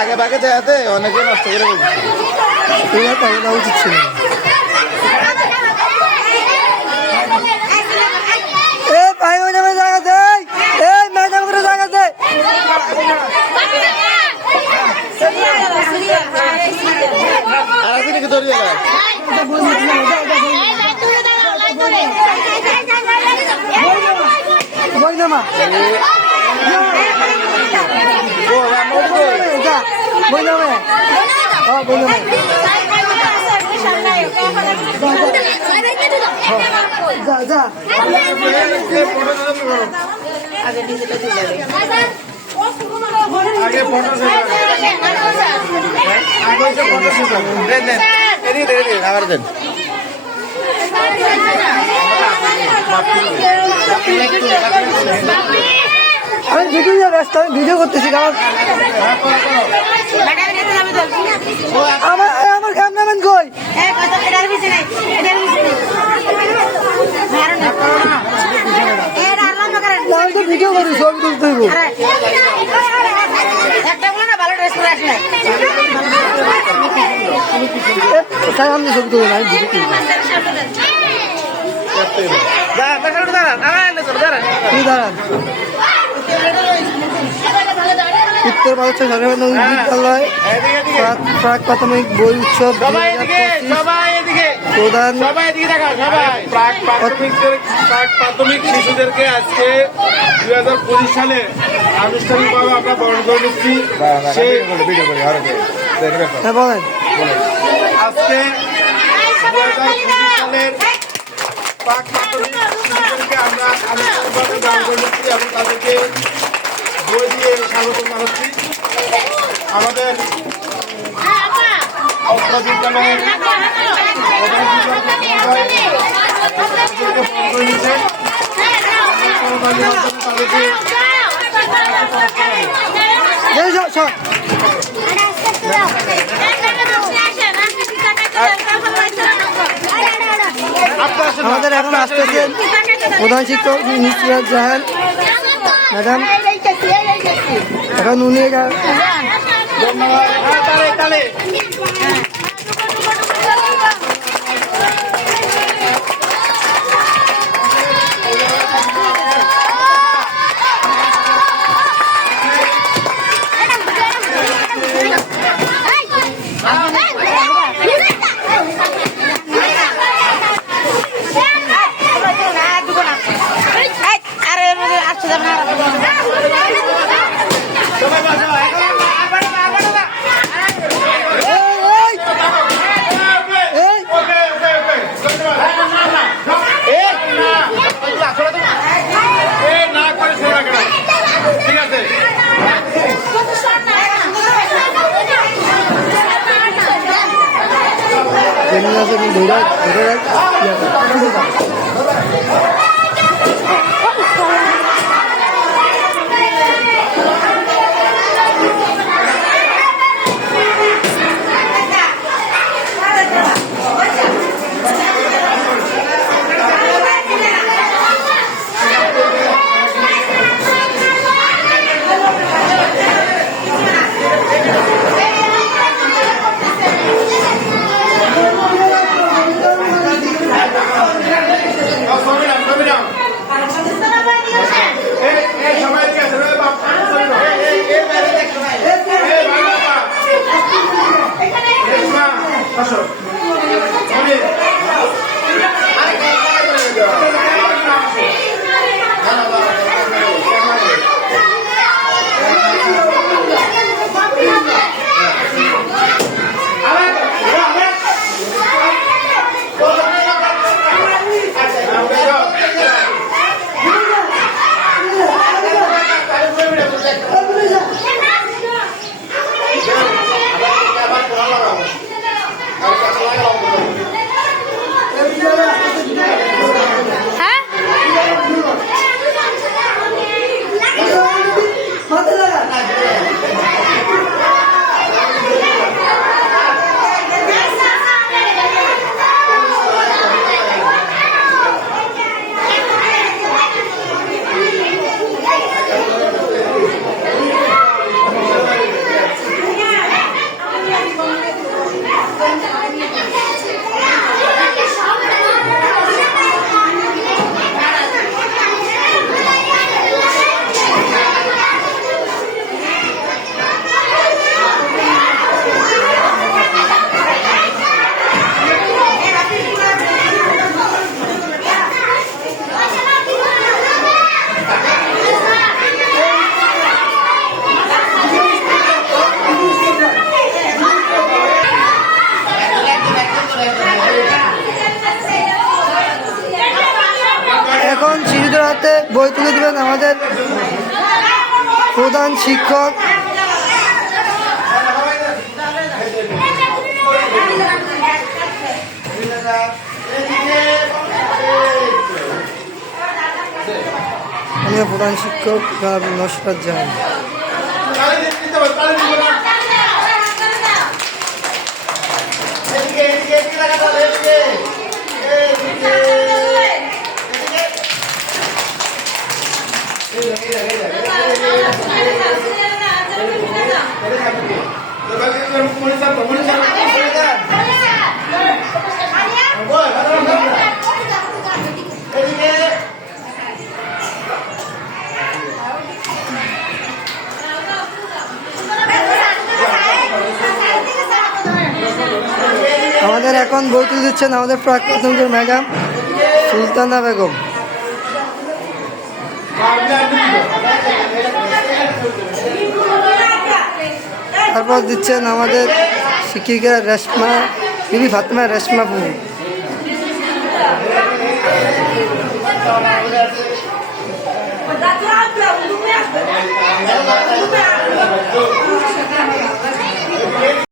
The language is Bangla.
আগে বাগে দেখাতে অনেকে নষ্ট করে বলছে উচিত ছিল। আমি ভিডিও ব্যস্ত, আমি ভিডিও করতেছি। আমার ক্যামেরাম্যান কই? আমি তো ভিডিও করি, ছবি তুলতে হইব। তাই আমি ছবি তুলব না, আমি ভিডিও তুলব। উত্তর ভারতের সরকারি বিদ্যালয় প্রাক প্রাথমিক বই উৎসব প্রধান প্রাক প্রাথমিক শিশুদেরকে আজকে 2025 সালে আনুষ্ঠানিকভাবে আমরা বরণ করে নিচ্ছি। হ্যাঁ বলেন। আজকে 2025 সালের প্রাক প্রাথমিক শিশুদেরকে আমরা আনুষ্ঠানিকভাবে বরণ করে নিচ্ছি এবং তাদেরকে বই দিয়ে স্বাগত জানাচ্ছি। আমাদের বিদ্যালয়ের আমাদের এখন আসতেছেন প্রধান শিক্ষক নুসরাত জাহান ম্যাডাম। এখন উনি বই তুলে দেবেন আমাদের প্রধান শিক্ষক প্রধান শিক্ষক নস্কর জাহান। আমাদের এখন বই তুলে দিচ্ছেন আমাদের প্রাক প্রাথমিকের ম্যাডাম সুলতানা বেগম। তারপর দিচ্ছেন আমাদের শিক্ষিকা রেশমা বিবি ফাতেমা রেশমা ফুল।